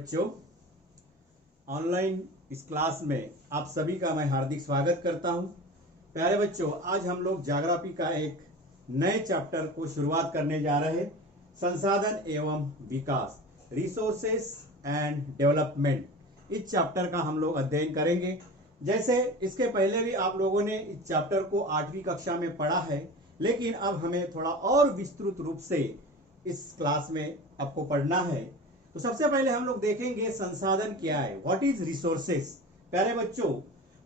बच्चों, ऑनलाइन इस क्लास में आप सभी का मैं हार्दिक स्वागत करता हूं। प्यारे बच्चों, आज हम लोग ज्योग्राफी का एक नए चैप्टर को शुरुआत करने जा रहे हैं। संसाधन एवं विकास, रिसोर्सेस एंड डेवलपमेंट, इस चैप्टर का हम लोग अध्ययन करेंगे। जैसे इसके पहले भी आप लोगों ने इस चैप्टर को 8वीं कक्षा में पढ़ा है, लेकिन अब हमें थोड़ा और विस्तृत रूप से इस क्लास में आपको पढ़ना है। तो सबसे पहले हम लोग देखेंगे संसाधन क्या है, व्हाट इज रिसोर्सेस। प्यारे बच्चों,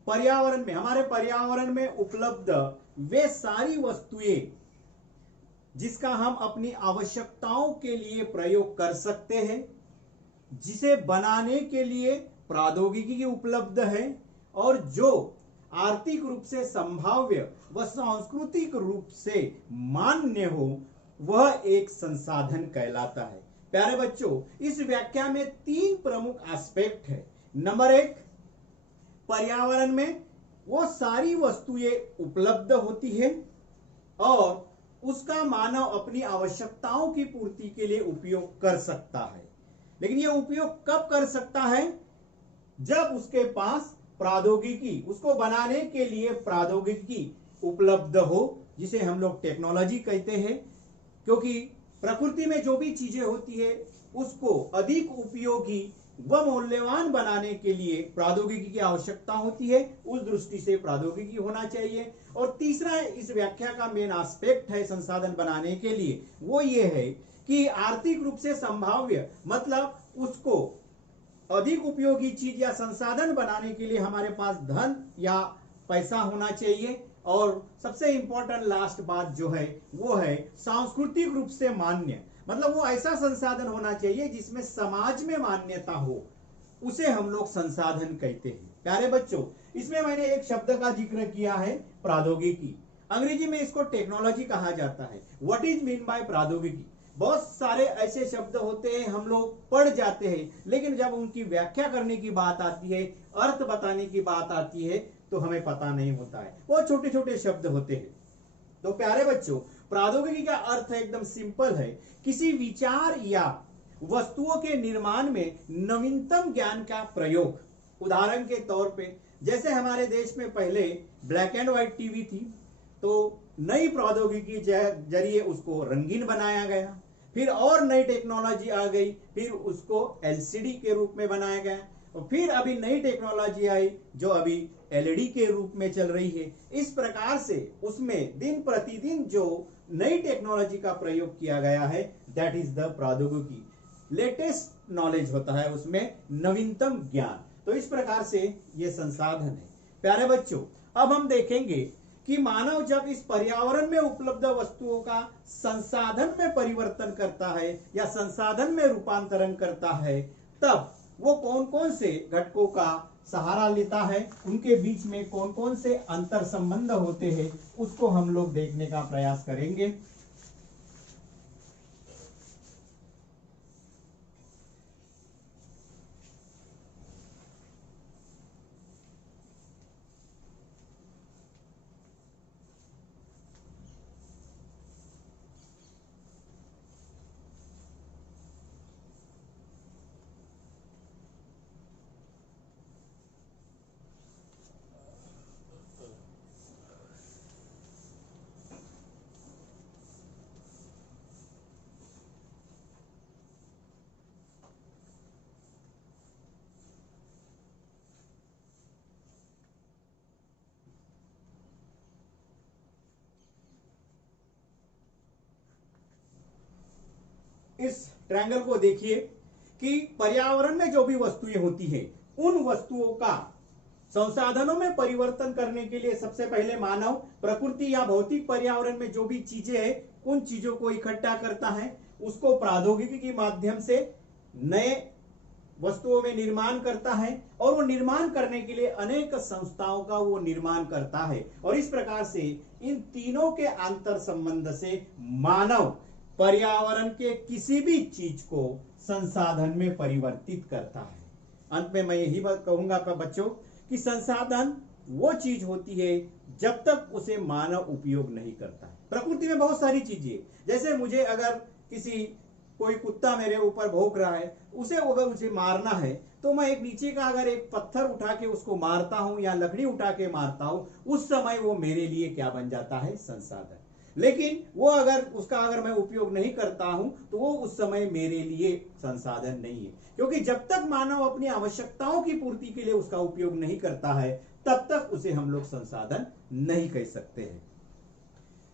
पर्यावरण में, हमारे पर्यावरण में उपलब्ध वे सारी वस्तुएं जिसका हम अपनी आवश्यकताओं के लिए प्रयोग कर सकते हैं, जिसे बनाने के लिए प्रौद्योगिकी उपलब्ध है और जो आर्थिक रूप से संभाव्य व सांस्कृतिक रूप से मान्य हो, वह एक संसाधन कहलाता है। प्यारे बच्चों, इस व्याख्या में 3 प्रमुख एस्पेक्ट है। नंबर 1, पर्यावरण में वो सारी वस्तुएं उपलब्ध होती है और उसका मानव अपनी आवश्यकताओं की पूर्ति के लिए उपयोग कर सकता है। लेकिन यह उपयोग कब कर सकता है? जब उसके पास प्रौद्योगिकी, उसको बनाने के लिए प्रौद्योगिकी उपलब्ध हो, जिसे हम लोग टेक्नोलॉजी कहते हैं। क्योंकि प्रकृति में जो भी चीजें होती है उसको अधिक उपयोगी व मूल्यवान बनाने के लिए प्रौद्योगिकी की आवश्यकता होती है। उस दृष्टि से प्रौद्योगिकी होना चाहिए। और तीसरा इस व्याख्या का मेन एस्पेक्ट है संसाधन बनाने के लिए, वो ये है कि आर्थिक रूप से संभाव्य, मतलब उसको अधिक उपयोगी चीज या संसाधन बनाने के लिए हमारे पास धन या पैसा होना चाहिए। और सबसे इंपॉर्टेंट लास्ट बात जो है वो है सांस्कृतिक रूप से मान्य, मतलब वो ऐसा संसाधन होना चाहिए जिसमें समाज में मान्यता हो, उसे हम लोग संसाधन कहते हैं। प्यारे बच्चों, इसमें मैंने एक शब्द का जिक्र किया है, प्रौद्योगिकी। अंग्रेजी में इसको टेक्नोलॉजी कहा जाता है। व्हाट इज मीन बाय प्रौद्योगिकी? बहुत सारे ऐसे शब्द होते हैं, हम लोग पढ़ जाते हैं, लेकिन जब उनकी व्याख्या करने की बात आती है, अर्थ बताने की बात आती है, तो हमें पता नहीं होता है। वो छोटे छोटे शब्द होते हैं। तो प्यारे बच्चों, प्रौद्योगिकी का अर्थ एकदम सिंपल है, किसी विचार या वस्तुओं के निर्माण में नवीनतम ज्ञान का प्रयोग। उदाहरण के तौर पे, जैसे हमारे देश में पहले ब्लैक एंड व्हाइट टीवी थी, तो नई प्रौद्योगिकी जरिए उसको रंगीन बनाया गया। फिर और नई टेक्नोलॉजी आ गई, फिर उसको एलसीडी के रूप में बनाया गया। और फिर अभी नई टेक्नोलॉजी आई जो अभी एलईडी के रूप में चल रही है। इस प्रकार से उसमें दिन प्रतिदिन जो नई टेक्नोलॉजी का प्रयोग किया गया है, दैट इज द प्रौद्योगिकी। लेटेस्ट नॉलेज होता है उसमें, नवीनतम ज्ञान। तो इस प्रकार से ये संसाधन है। प्यारे बच्चों, अब हम देखेंगे कि मानव जब इस पर्यावरण में उपलब्ध वस्तुओं का संसाधन में परिवर्तन करता है या संसाधन में रूपांतरण करता है, तब वो कौन कौन से घटकों का सहारा लेता है, उनके बीच में कौन कौन से अंतर संबंध होते हैं, उसको हम लोग देखने का प्रयास करेंगे। इस ट्रायंगल को देखिए कि पर्यावरण में जो भी वस्तुएं होती है, उन वस्तुओं का संसाधनों में परिवर्तन करने के लिए सबसे पहले मानव प्रकृति या भौतिक पर्यावरण में जो भी चीजें हैं, उन चीजों को इकट्ठा करता है, उसको प्रौद्योगिकी के माध्यम से नए वस्तुओं में निर्माण करता है और वो निर्माण करने के लिए अनेक संस्थाओं का वो निर्माण करता है। और इस प्रकार से इन तीनों के अंतर संबंध से मानव पर्यावरण के किसी भी चीज को संसाधन में परिवर्तित करता है। अंत में मैं यही बात कहूंगा बच्चों कि संसाधन वो चीज होती है जब तक उसे मानव उपयोग नहीं करता है। प्रकृति में बहुत सारी चीजें, जैसे मुझे अगर किसी कोई कुत्ता मेरे ऊपर भौंक रहा है, उसे अगर मुझे मारना है तो मैं एक नीचे का अगर एक पत्थर उठा के उसको मारता हूं या लकड़ी उठा के मारता हूं, उस समय वो मेरे लिए क्या बन जाता है? संसाधन। लेकिन वो अगर मैं उपयोग नहीं करता हूं तो वो उस समय मेरे लिए संसाधन नहीं है, क्योंकि जब तक मानव अपनी आवश्यकताओं की पूर्ति के लिए उसका उपयोग नहीं करता है तब तक उसे हम लोग संसाधन नहीं कह सकते हैं।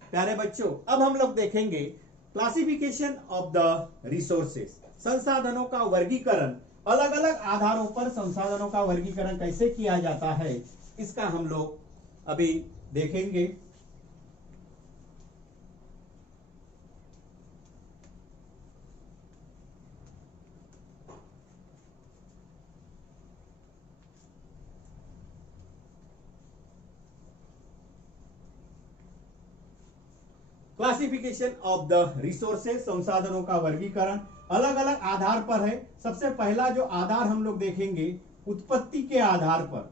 प्यारे बच्चों, अब हम लोग देखेंगे क्लासिफिकेशन ऑफ द रिसोर्सेस, संसाधनों का वर्गीकरण। अलग अलग आधारों पर संसाधनों का वर्गीकरण कैसे किया जाता है, इसका हम लोग अभी देखेंगे। क्लासिफिकेशन ऑफ द रिसोर्सेस, संसाधनों का वर्गीकरण अलग अलग आधार पर है। सबसे पहला जो आधार हम लोग देखेंगे, उत्पत्ति के आधार पर।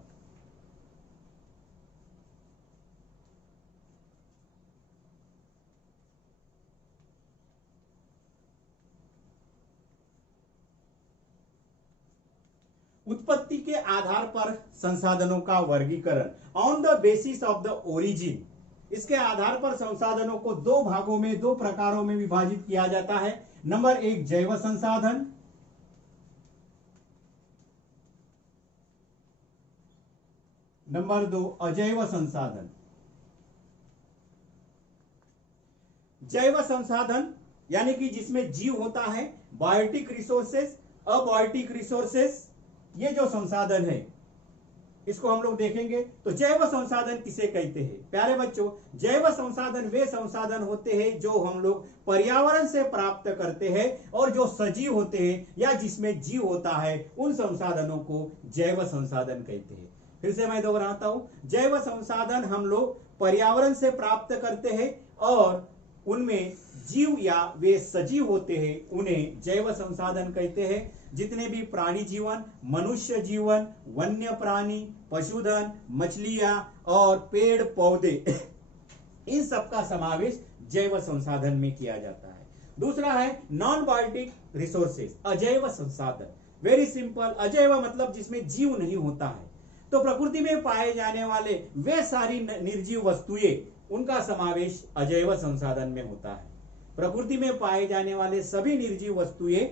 उत्पत्ति के आधार पर संसाधनों का वर्गीकरण, on the basis of the origin. इसके आधार पर संसाधनों को दो भागों में, दो प्रकारों में विभाजित किया जाता है। नंबर एक, जैव संसाधन। नंबर दो, अजैव संसाधन। जैव संसाधन यानी कि जिसमें जीव होता है, बायोटिक रिसोर्सेस, अबायोटिक रिसोर्सेस, ये जो संसाधन है इसको हम लोग देखेंगे। तो जैव संसाधन किसे कहते हैं? प्यारे बच्चों, जैव संसाधन वे संसाधन होते हैं जो हम लोग पर्यावरण से प्राप्त करते हैं और जो सजीव होते हैं या जिसमें जीव होता है, उन संसाधनों को जैव संसाधन कहते हैं। फिर से मैं दोहराता हूं, जैव संसाधन हम लोग पर्यावरण से प्राप्त करते हैं और उनमें जीव या वे सजीव होते हैं, उन्हें जैव संसाधन कहते हैं। जितने भी प्राणी जीवन, मनुष्य जीवन, वन्य प्राणी, पशुधन, मछलियां और पेड़ पौधे, इन सब का समावेश जैव संसाधन में किया जाता है। दूसरा है नॉन बायोटिक रिसोर्सेस, अजैव संसाधन। वेरी सिंपल, अजैव मतलब जिसमें जीव नहीं होता है। तो प्रकृति में पाए जाने वाले वे सारी निर्जीव वस्तुएं, उनका समावेश अजैव संसाधन में होता है। प्रकृति में पाए जाने वाले सभी निर्जीव वस्तुएं,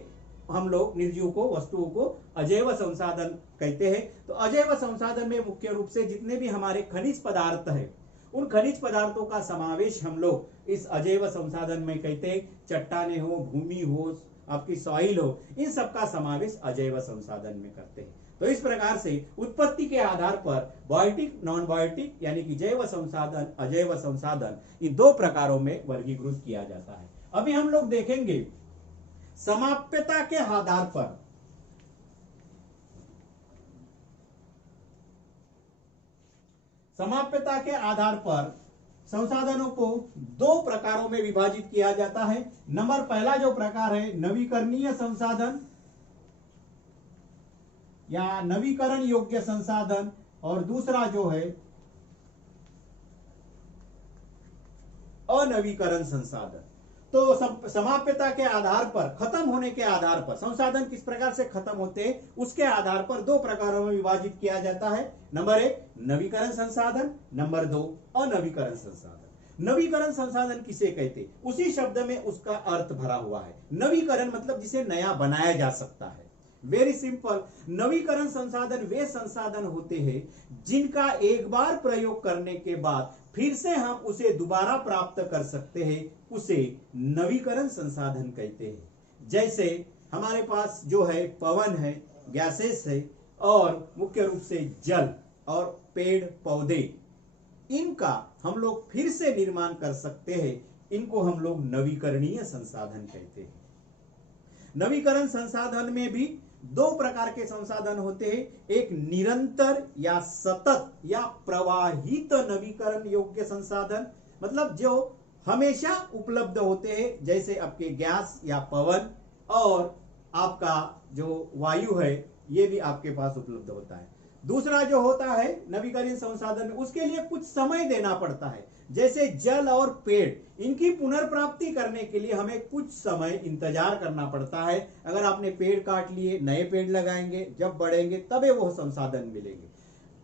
हम लोग निर्जीव को, वस्तुओं को अजैव संसाधन कहते हैं। तो अजैव संसाधन में मुख्य रूप से जितने भी हमारे खनिज पदार्थ है, उन खनिज पदार्थों का समावेश हम लोग इस अजैव संसाधन में कहते हैं। चट्टाने हो, भूमि हो, आपकी सॉइल हो, इन सब का समावेश अजैव संसाधन में करते हैं। तो इस प्रकार से उत्पत्ति के आधार पर बायोटिक, नॉन बायोटिक यानी कि जैव संसाधन, अजैव संसाधन, इन दो प्रकारों में वर्गीकृत किया जाता है। अभी हम लोग देखेंगे समाप्यता के आधार पर। समाप्यता के आधार पर संसाधनों को दो प्रकारों में विभाजित किया जाता है। नंबर पहला जो प्रकार है, नवीकरणीय संसाधन या नवीकरण योग्य संसाधन, और दूसरा जो है अनवीकरण संसाधन। तो समाप्यता के आधार पर, खत्म होने के आधार पर, संसाधन किस प्रकार से खत्म होते हैं उसके आधार पर दो प्रकारों में विभाजित किया जाता है। नंबर एक, नवीकरण संसाधन। नंबर दो, अनवीकरण संसाधन। नवीकरण संसाधन किसे कहते? उसी शब्द में उसका अर्थ भरा हुआ है। नवीकरण मतलब जिसे नया बनाया जा सकता है। वेरी सिंपल, नवीकरण संसाधन वे संसाधन होते हैं जिनका एक बार प्रयोग करने के बाद फिर से हम उसे दोबारा प्राप्त कर सकते हैं, उसे नवीकरण संसाधन कहते हैं। जैसे हमारे पास जो है पवन है, गैसेस है, और मुख्य रूप से जल और पेड़ पौधे, इनका हम लोग फिर से निर्माण कर सकते हैं। इनको हम लोग नवीकरणीय संसाधन कहते हैं। नवीकरण संसाधन में भी दो प्रकार के संसाधन होते हैं, एक निरंतर या सतत या प्रवाहित नवीकरण योग्य संसाधन, मतलब जो हमेशा उपलब्ध होते हैं, जैसे आपके गैस या पवन, और आपका जो वायु है ये भी आपके पास उपलब्ध होता है। दूसरा जो होता है नवीकरणीय संसाधन में, उसके लिए कुछ समय देना पड़ता है। जैसे जल और पेड़, इनकी पुनर्प्राप्ति करने के लिए हमें कुछ समय इंतजार करना पड़ता है। अगर आपने पेड़ काट लिए, नए पेड़ लगाएंगे, जब बढ़ेंगे तबे वो संसाधन मिलेंगे।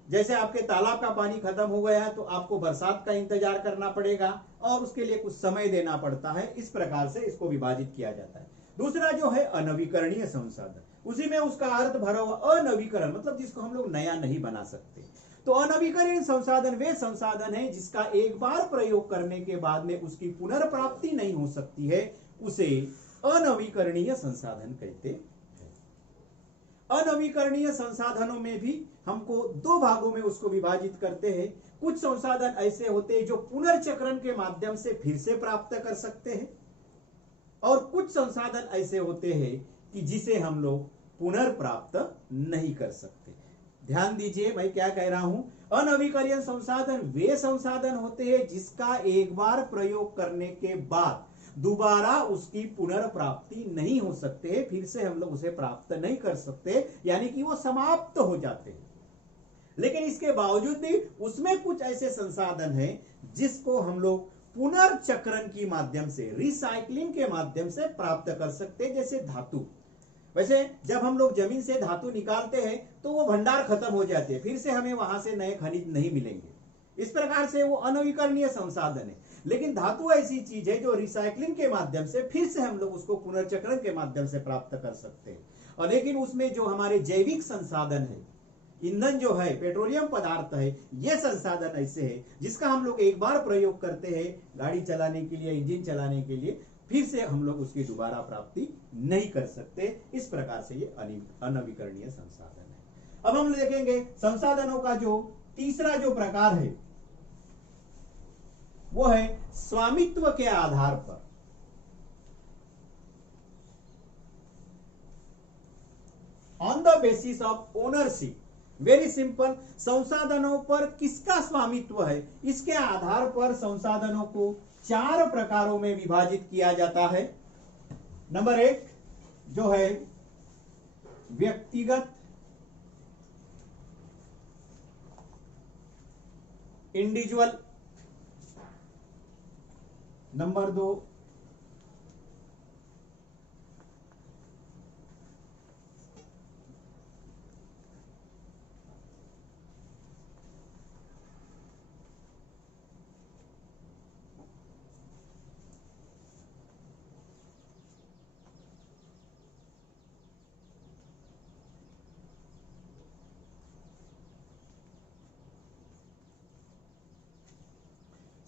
जैसे आपके तालाब का पानी खत्म हो गया तो आपको बरसात का इंतजार करना पड़ेगा और उसके लिए कुछ समय देना पड़ता है। इस प्रकार से इसको विभाजित किया जाता है। दूसरा जो है अनवीकरणीय संसाधन, उसी में उसका अर्थ भरा हुआ अनवीकरण, मतलब जिसको हम लोग नया नहीं बना सकते। तो अनवीकरणीय संसाधन वे संसाधन है जिसका एक बार प्रयोग करने के बाद में उसकी पुनर्प्राप्ति नहीं हो सकती है, उसे अनवीकरणीय संसाधन कहते हैं। अनवीकरणीय संसाधनों में भी हमको दो भागों में उसको विभाजित करते हैं। कुछ संसाधन ऐसे होते हैं जो पुनर्चक्रण के माध्यम से फिर से प्राप्त कर सकते हैं, और कुछ संसाधन ऐसे होते हैं कि जिसे हम लोग पुनर्प्राप्त नहीं कर सकते। ध्यान दीजिए मैं क्या कह रहा हूं। अनवीकरणीय संसाधन वे संसाधन होते हैं जिसका एक बार प्रयोग करने के बाद दोबारा उसकी पुनर्प्राप्ति नहीं हो सकते, फिर से हम लोग उसे प्राप्त नहीं कर सकते, यानी कि वो समाप्त हो जाते हैं। लेकिन इसके बावजूद भी उसमें कुछ ऐसे संसाधन हैं जिसको हम लोग पुनर्चक्रण की माध्यम से, रिसाइकलिंग के माध्यम से प्राप्त कर सकते हैं, जैसे धातु। वैसे जब हम लोग जमीन से धातु निकालते हैं तो वो भंडार खत्म हो जाते हैं, फिर से हमें वहां से नए खनिज नहीं मिलेंगे। इस प्रकार से वो अनवीकरणीय संसाधन है। लेकिन धातु ऐसी चीज है जो रिसाइकलिंग के माध्यम से फिर से हम लोग उसको पुनर्चक्रण के माध्यम से प्राप्त कर सकते हैं। और लेकिन उसमें जो हमारे जैविक संसाधन है, ईंधन जो है, पेट्रोलियम पदार्थ है, ये संसाधन ऐसे है जिसका हम लोग एक बार प्रयोग करते हैं गाड़ी चलाने के लिए, इंजन चलाने के लिए, फिर से हम लोग उसकी दोबारा प्राप्ति नहीं कर सकते। इस प्रकार से ये अनवीकरणीय संसाधन है। अब हम देखेंगे संसाधनों का जो तीसरा जो प्रकार है वो है स्वामित्व के आधार पर। On the basis of ownership. Very simple, संसाधनों पर किसका स्वामित्व है, इसके आधार पर संसाधनों को चार प्रकारों में विभाजित किया जाता है। नंबर एक जो है व्यक्तिगत, इंडिविजुअल। नंबर दो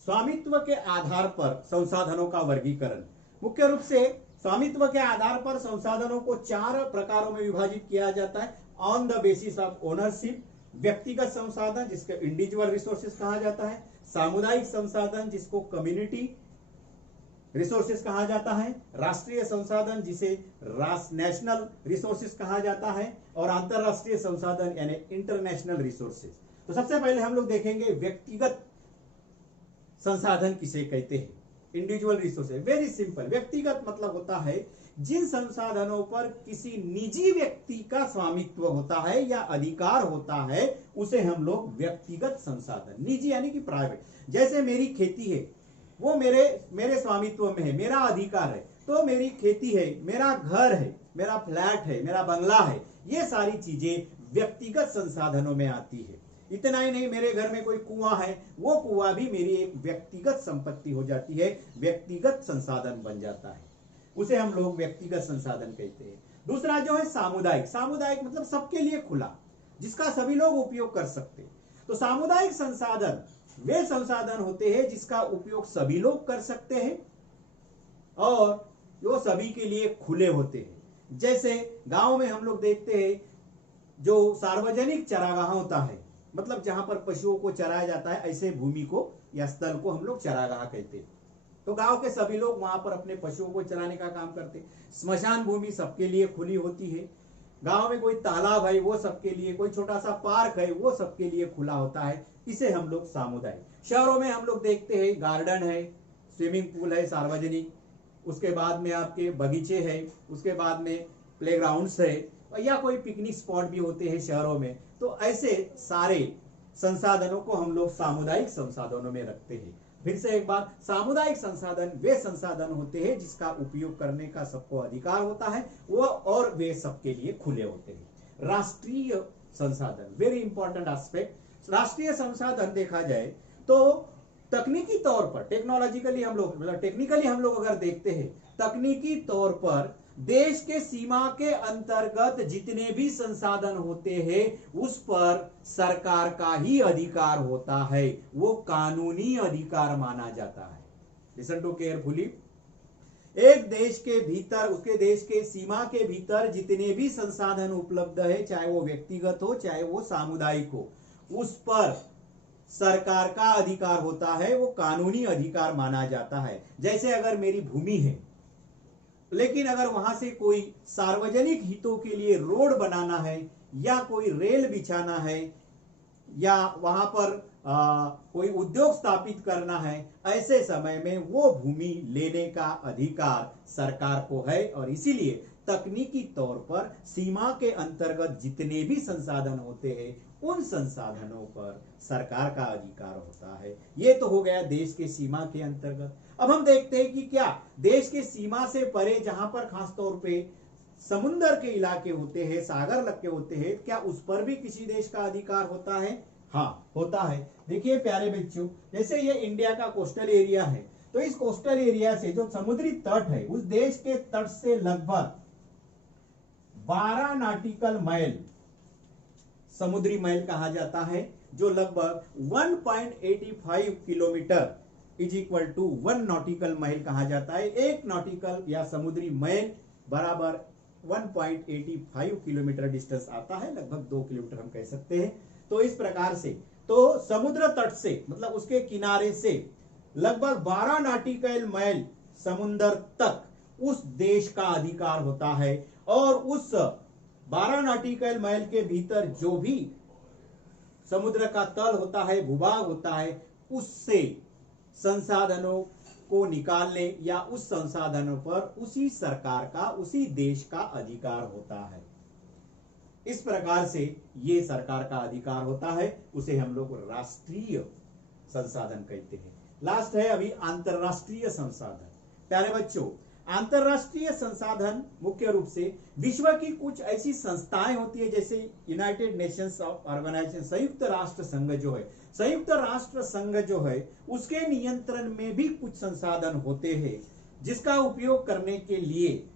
स्वामित्व के आधार पर संसाधनों का वर्गीकरण। मुख्य रूप से स्वामित्व के आधार पर संसाधनों को चार प्रकारों में विभाजित किया जाता है। On the basis of ownership, व्यक्तिगत संसाधन जिसके इंडिविजुअल रिसोर्सेस कहा जाता है, सामुदायिक संसाधन जिसको कम्युनिटी रिसोर्सेस कहा जाता है, राष्ट्रीय संसाधन जिसे नेशनल रिसोर्सेस कहा जाता है, और अंतरराष्ट्रीय संसाधन यानी इंटरनेशनल रिसोर्सेस। तो सबसे पहले हम लोग देखेंगे व्यक्तिगत संसाधन किसे कहते हैं, इंडिविजुअल रिसोर्सेज। वेरी सिंपल, व्यक्तिगत मतलब होता है जिन संसाधनों पर किसी निजी व्यक्ति का स्वामित्व होता है या अधिकार होता है, उसे हम लोग व्यक्तिगत संसाधन, निजी यानी कि प्राइवेट। जैसे मेरी खेती है, वो मेरे स्वामित्व में है, मेरा अधिकार है, तो मेरी खेती है, मेरा घर है, मेरा फ्लैट है, मेरा बंगला है, ये सारी चीजें व्यक्तिगत संसाधनों में आती है। इतना ही नहीं, मेरे घर में कोई कुआं है, वो कुआं भी मेरी एक व्यक्तिगत संपत्ति हो जाती है, व्यक्तिगत संसाधन बन जाता है, उसे हम लोग व्यक्तिगत संसाधन कहते हैं। दूसरा जो है सामुदायिक। सामुदायिक मतलब सबके लिए खुला, जिसका सभी लोग उपयोग कर सकते हैं। तो सामुदायिक संसाधन वे संसाधन होते हैं जिसका उपयोग सभी लोग कर सकते हैं और वो सभी के लिए खुले होते हैं। जैसे गांव में हम लोग देखते हैं जो सार्वजनिक चरागाह होता है, मतलब जहां पर पशुओं को चराया जाता है, ऐसे भूमि को या स्थल को हम लोग चरागाह कहते हैं। तो गांव के सभी लोग वहां पर अपने पशुओं को चराने का काम करते हैं। स्मशान भूमि सबके लिए खुली होती है। गांव में कोई तालाब है वो सबके लिए, कोई छोटा सा पार्क है वो सबके लिए खुला होता है, इसे हम लोग सामुदायिक। शहरों में हम लोग देखते हैं गार्डन है, स्विमिंग पूल है सार्वजनिक, उसके बाद में आपके बगीचे है, उसके बाद में प्लेग्राउंड्स है, या कोई पिकनिक स्पॉट भी होते हैं शहरों में, तो तो ऐसे सारे संसाधनों को हम लोग सामुदायिक संसाधनों में रखते हैं। फिर से एक बार, सामुदायिक संसाधन वे संसाधन होते हैं जिसका उपयोग करने का सबको अधिकार होता है वो, और वे सबके लिए खुले होते हैं। राष्ट्रीय संसाधन, वेरी इंपॉर्टेंट एस्पेक्ट। राष्ट्रीय संसाधन देखा जाए तो तकनीकी तौर पर, टेक्नोलॉजिकली हम लोग, मतलब टेक्निकली हम लोग अगर देखते हैं, तकनीकी तौर पर देश के सीमा के अंतर्गत जितने भी संसाधन होते हैं उस पर सरकार का ही अधिकार होता है, वो कानूनी अधिकार माना जाता है। Listen to carefully. एक देश के भीतर, उसके देश के सीमा के भीतर जितने भी संसाधन उपलब्ध है, चाहे वो व्यक्तिगत हो चाहे वो सामुदायिक हो, उस पर सरकार का अधिकार होता है, वो कानूनी अधिकार माना जाता है। जैसे अगर मेरी भूमि है, लेकिन अगर वहां से कोई सार्वजनिक हितों के लिए रोड बनाना है या कोई रेल बिछाना है या वहां पर कोई उद्योग स्थापित करना है, ऐसे समय में वो भूमि लेने का अधिकार सरकार को है। और इसीलिए तकनीकी तौर पर सीमा के अंतर्गत जितने भी संसाधन होते हैं उन संसाधनों पर सरकार का अधिकार होता है। ये तो हो गया देश के सीमा के अंतर्गत। अब हम देखते हैं कि क्या देश के सीमा से परे, जहां पर खासतौर पे समुद्र के इलाके होते हैं, सागर लग के होते हैं, क्या उस पर भी किसी देश का अधिकार होता है? हाँ, होता है। देखिए प्यारे बच्चों, जैसे ये इंडिया का कोस्टल एरिया है, तो इस कोस्टल एरिया से जो समुद्री तट है, उस देश के तट से लगभग 12 नॉटिकल माइल, समुद्री माइल कहा जाता है, जो लगभग 1.85 kilometre is equal to 1 nautical mile कहा जाता है। एक नॉटिकल या समुद्री माइल बराबर 1.85 किलोमीटर डिस्टेंस आता है, लगभग 2 किलोमीटर हम कह सकते हैं। तो इस प्रकार से, तो समुद्र तट से, मतलब उसके किनारे से लगभग 12 नॉटिकल माइल समुद्र तक उस देश का अधिकार होता है। और उस 12 नॉटिकल माइल के भीतर जो भी समुद्र का तल होता है, भूभाग होता है, उससे संसाधनों को निकालने या उस संसाधनों पर उसी सरकार का, उसी देश का अधिकार होता है। इस प्रकार से ये सरकार का अधिकार होता है, उसे हम लोग राष्ट्रीय संसाधन कहते हैं। लास्ट है अभी अंतरराष्ट्रीय संसाधन। प्यारे बच्चों, अंतरराष्ट्रीय संसाधन मुख्य रूप से विश्व की कुछ ऐसी संस्थाएं होती है, जैसे यूनाइटेड नेशंस ऑर्गेनाइजेशन, संयुक्त राष्ट्र संघ जो है, संयुक्त राष्ट्र संघ जो है उसके नियंत्रण में भी कुछ संसाधन होते हैं, जिसका उपयोग करने के लिए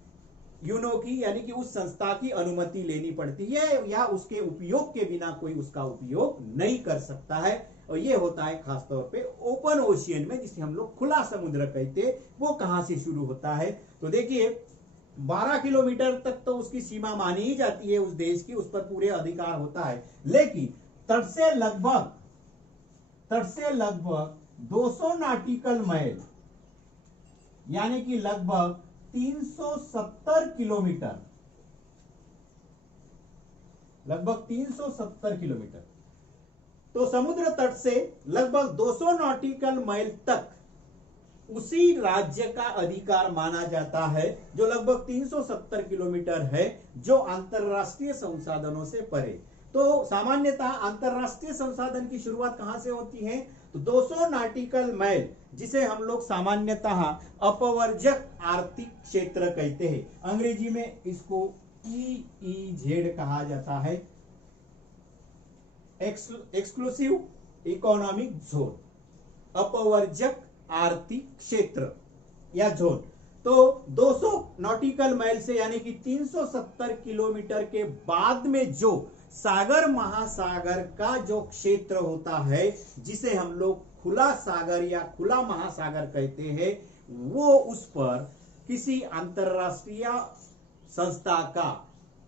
यूनो की, यानी कि उस संस्था की अनुमति लेनी पड़ती है, या उसके उपयोग के बिना कोई उसका उपयोग नहीं कर सकता है। और ये होता है खासतौर पे ओपन ओशियन में, जिसे हम लोग खुला समुद्र कहते हैं। वो कहां से शुरू होता है? तो देखिए 12 किलोमीटर तक तो उसकी सीमा मानी ही जाती है उस देश की, उस पर पूरे अधिकार होता है। लेकिन तट से लगभग 200 नॉटिकल माइल, यानी कि लगभग 370 किलोमीटर, लगभग 370 किलोमीटर, तो समुद्र तट से लगभग 200 नॉटिकल माइल तक उसी राज्य का अधिकार माना जाता है, जो लगभग 370 किलोमीटर है, जो अंतरराष्ट्रीय संसाधनों से परे। तो सामान्यतः अंतरराष्ट्रीय संसाधन की शुरुआत कहां से होती है? तो 200 नॉटिकल माइल, जिसे हम लोग सामान्यतः अपवर्जक आर्थिक क्षेत्र कहते हैं। अंग्रेजी में इसको EEZ कहा जाता है, एक्सक्लूसिव इकोनॉमिक जोन, अपवर्जक आर्थिक क्षेत्र या जोन। तो 200 नॉटिकल माइल से, यानी कि 370 किलोमीटर के बाद में जो सागर महासागर का जो क्षेत्र होता है, जिसे हम लोग खुला सागर या खुला महासागर कहते हैं, वो उस पर किसी अंतरराष्ट्रीय संस्था का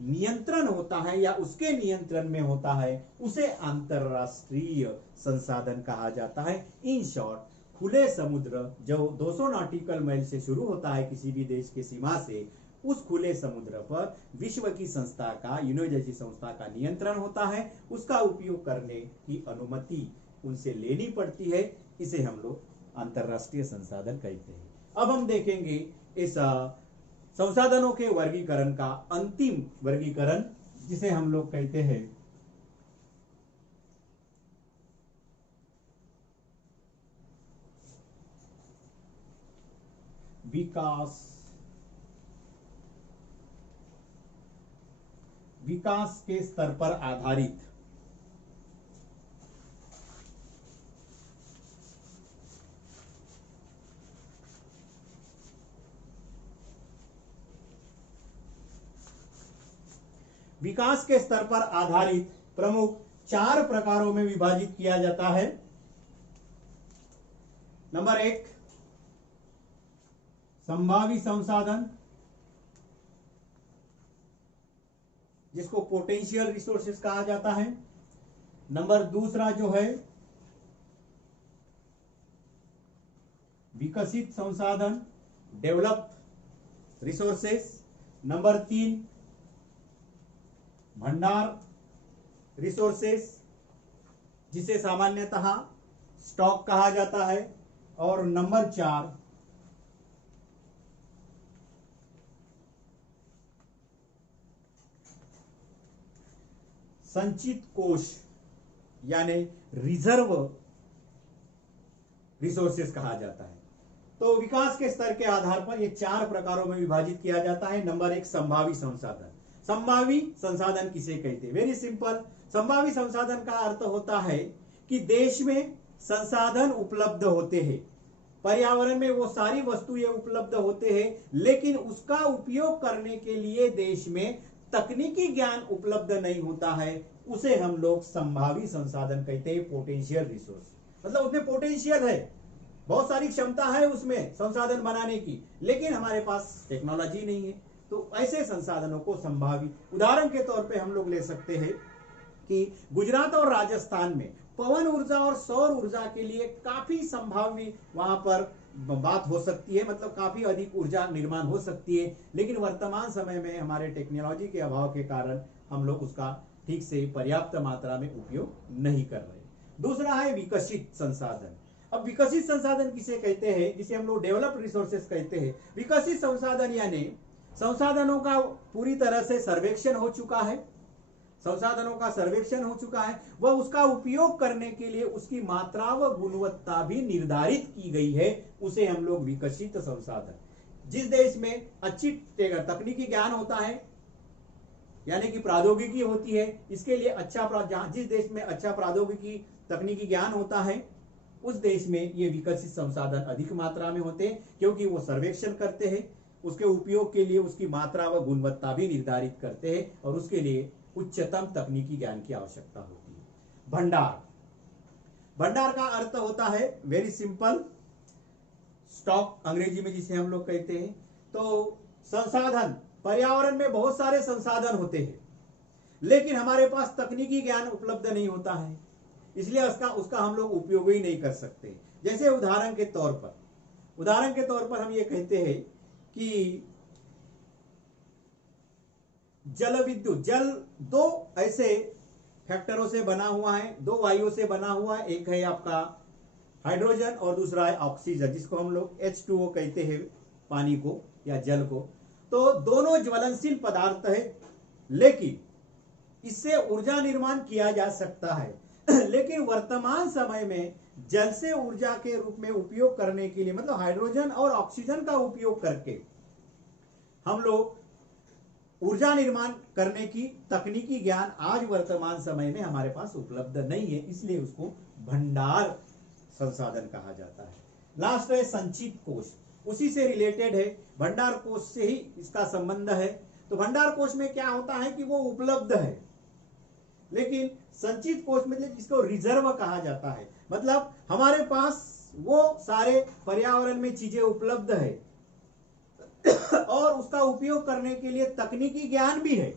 नियंत्रण होता है या उसके नियंत्रण में होता है, उसे अंतरराष्ट्रीय संसाधन कहा जाता है। इन शॉर्ट, खुले समुद्र जो 200 नॉटिकल माइल से शुरू होता है किसी भी देश की सीमा से, उस खुले समुद्र पर विश्व की संस्था का, यूनो जैसी संस्था का नियंत्रण होता है, उसका उपयोग करने की अनुमति उनसे लेनी पड़ती है। इसे हम लोग अंतरराष्ट्रीय संसाधन कहते हैं। अब हम देखेंगे इस संसाधनों के वर्गीकरण का अंतिम वर्गीकरण, जिसे हम लोग कहते हैं विकास के स्तर पर आधारित। विकास के स्तर पर आधारित प्रमुख 4 प्रकारों में विभाजित किया जाता है। नंबर 1, संभावी संसाधन, जिसको पोटेंशियल रिसोर्सेज कहा जाता है। नंबर दूसरा जो है विकसित संसाधन, डेवलप्ड रिसोर्सेस। नंबर 3, भंडार रिसोर्सेस, जिसे सामान्यतः स्टॉक कहा जाता है। और नंबर 4, संचित कोष यानी रिजर्व रिसोर्सेस कहा जाता है। तो विकास के स्तर के आधार पर ये 4 प्रकारों में विभाजित किया जाता है। नंबर 1, संभावी संसाधन। संभावी संसाधन किसे कहते हैं? Very simple. संभावी संसाधन का अर्थ होता है कि देश में संसाधन उपलब्ध होते हैं, पर्यावरण में वो सारी वस्तुएं उपलब्ध होते हैं, लेकिन उसका उपयोग करने के लिए देश में तकनीकी ज्ञान उपलब्ध नहीं होता है। उसे हम लोग संभावी संसाधन कहते हैं, पोटेंशियल रिसोर्स। मतलब उसमें पोटेंशियल है, बहुत सारी क्षमता है उसमें संसाधन बनाने की, लेकिन हमारे पास टेक्नोलॉजी नहीं है। तो ऐसे संसाधनों को संभावी, उदाहरण के तौर पे हम लोग ले सकते हैं कि गुजरात और राजस्थान में पवन ऊर्जा और सौर ऊर्जा के लिए काफी संभावी वहां पर बात हो सकती है, मतलब काफी अधिक ऊर्जा निर्माण हो सकती है, लेकिन वर्तमान समय में हमारे टेक्नोलॉजी के अभाव के कारण हम लोग उसका ठीक से पर्याप्त मात्रा में उपयोग नहीं कर रहे। दूसरा है विकसित संसाधन। अब विकसित संसाधन किसे कहते हैं? जिसे हम लोग डेवलप्ड रिसोर्सेस कहते हैं। विकसित संसाधन यानी संसाधनों का पूरी तरह से सर्वेक्षण हो चुका है, संसाधनों का सर्वेक्षण हो चुका है, वह उसका उपयोग करने के लिए उसकी मात्रा व गुणवत्ता भी निर्धारित की गई है, उसे हम लोग विकसित संसाधन। जिस देश में अच्छी तकनीकी ज्ञान होता है यानी कि प्रौद्योगिकी होती है, इसके लिए जिस देश में अच्छा प्रौद्योगिकी तकनीकी ज्ञान होता है, उस देश में ये विकसित संसाधन अधिक मात्रा में होते हैं, क्योंकि वो सर्वेक्षण करते हैं, उसके उपयोग के लिए उसकी मात्रा व गुणवत्ता भी निर्धारित करते हैं, और उसके लिए उच्चतम तकनीकी ज्ञान की आवश्यकता होती है। भंडार। भंडार का अर्थ होता है वेरी सिंपल, स्टॉक अंग्रेजी में जिसे हम लोग कहते हैं। तो संसाधन, पर्यावरण में बहुत सारे संसाधन होते हैं, लेकिन हमारे पास तकनीकी ज्ञान उपलब्ध नहीं होता है, इसलिए उसका हम लोग उपयोग ही नहीं कर सकते। जैसे उदाहरण के तौर पर हम ये कहते हैं कि जल विद्युत, जल 2 ऐसे फैक्टरों से बना हुआ है, 2 वायुओं से बना हुआ है। एक है आपका हाइड्रोजन और दूसरा है ऑक्सीजन, जिसको हम लोग H2O कहते हैं, पानी को या जल को। तो दोनों ज्वलनशील पदार्थ है, लेकिन इससे ऊर्जा निर्माण किया जा सकता है। लेकिन वर्तमान समय में जल से ऊर्जा के रूप में उपयोग करने के लिए, मतलब हाइड्रोजन और ऑक्सीजन का उपयोग करके हम लोग ऊर्जा निर्माण करने की तकनीकी ज्ञान आज वर्तमान समय में हमारे पास उपलब्ध नहीं है, इसलिए उसको भंडार संसाधन कहा जाता है। लास्ट है संचित कोष, उसी से रिलेटेड है, भंडार कोष से ही इसका संबंध है। तो भंडार कोष में क्या होता है कि वो उपलब्ध है, लेकिन संचित कोष मतलब जिसको रिजर्व कहा जाता है, मतलब हमारे पास वो सारे पर्यावरण में चीजें उपलब्ध है और उसका उपयोग करने के लिए तकनीकी ज्ञान भी है,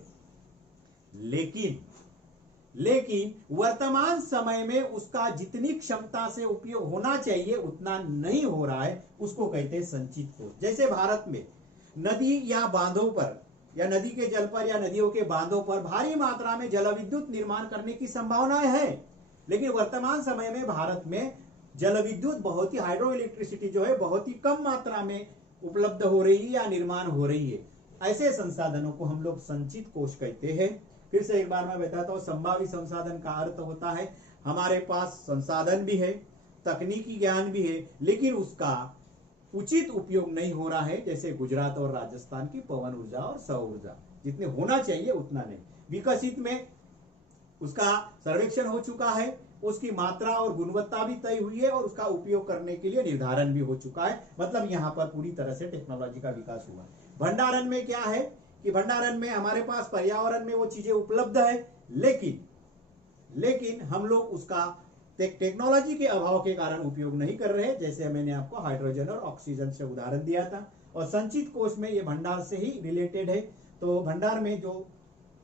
लेकिन वर्तमान समय में उसका जितनी क्षमता से उपयोग होना चाहिए उतना नहीं हो रहा है, उसको कहते हैं संचित कोष। जैसे भारत में नदी या बांधों पर या नदी के जल पर या नदियों के बांधों पर भारी मात्रा में जल विद्युत निर्माण करने की संभावनाएं है, लेकिन वर्तमान समय में भारत में जल विद्युत बहुत ही, हाइड्रो इलेक्ट्रिसिटी जो है बहुत ही कम मात्रा में उपलब्ध हो रही है या निर्माण हो रही है। ऐसे संसाधनों को हम लोग संचित कोष कहते हैं। फिर से एक बार मैं बताता हूं, संभावी संसाधन का अर्थ होता है हमारे पास संसाधन भी है, तकनीकी ज्ञान भी है, लेकिन उसका उचित उपयोग नहीं हो रहा है, जैसे गुजरात और राजस्थान की पवन ऊर्जा और सौर ऊर्जा, जितने होना चाहिए उतना नहीं। विकसित में उसका सर्वेक्षण हो चुका है, उसकी मात्रा और गुणवत्ता भी तय हुई है और उसका उपयोग करने के लिए निर्धारण भी हो चुका है। मतलब यहां पर पूरी तरह से टेक्नोलॉजी का विकास हुआ। भंडारण में क्या है कि भंडारण में हमारे पास पर्यावरण में वो चीजें उपलब्ध है, लेकिन हम लोग उसका टेक्नोलॉजी के अभाव के कारण उपयोग नहीं कर रहे। जैसे मैंने आपको हाइड्रोजन और ऑक्सीजन से उदाहरण दिया था। और संचित कोष में ये भंडार से ही रिलेटेड है। तो भंडार में जो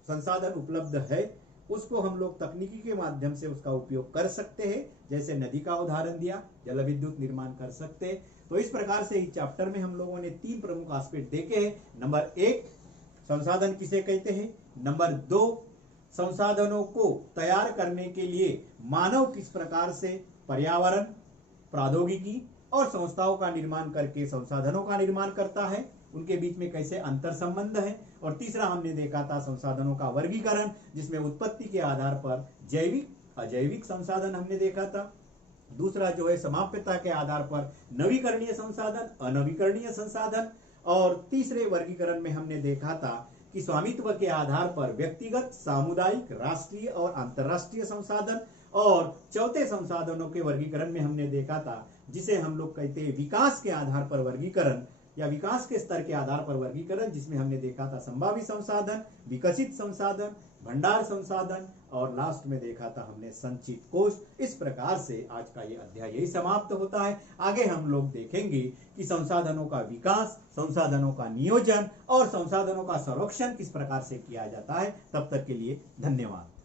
संसाधन उपलब्ध है उसको हम लोग तकनीकी के माध्यम से उसका उपयोग कर सकते हैं। जैसे नदी का उदाहरण दिया, जल विद्युत निर्माण कर सकते हैं। तो इस प्रकार से इस चैप्टर में हम लोगों ने 3 प्रमुख एस्पेक्ट देखे हैं। नंबर 1, संसाधन किसे कहते हैं। नंबर 2, संसाधनों को तैयार करने के लिए मानव किस प्रकार से पर्यावरण, प्रौद्योगिकी और संस्थाओं का निर्माण करके संसाधनों का निर्माण करता है, उनके बीच में कैसे अंतर संबंध है। और तीसरा हमने देखा था संसाधनों का वर्गीकरण, जिसमें उत्पत्ति के आधार पर जैविक, अजैविक संसाधन हमने देखा था। दूसरा जो है समाप्यता के आधार पर नवीकरणीय संसाधन, अनवीकरणीय संसाधन। और तीसरे वर्गीकरण में हमने देखा था कि स्वामित्व के आधार पर व्यक्तिगत, सामुदायिक, राष्ट्रीय और अंतरराष्ट्रीय संसाधन। और चौथे संसाधनों के वर्गीकरण में हमने देखा था जिसे हम लोग कहते हैं विकास के आधार पर वर्गीकरण या विकास के स्तर के आधार पर वर्गीकरण, जिसमें हमने देखा था संभावित संसाधन, विकसित संसाधन, भंडार संसाधन और लास्ट में देखा था हमने संचित कोष। इस प्रकार से आज का ये अध्याय यही समाप्त होता है। आगे हम लोग देखेंगे कि संसाधनों का विकास, संसाधनों का नियोजन और संसाधनों का संरक्षण किस प्रकार से किया जाता है। तब तक के लिए धन्यवाद।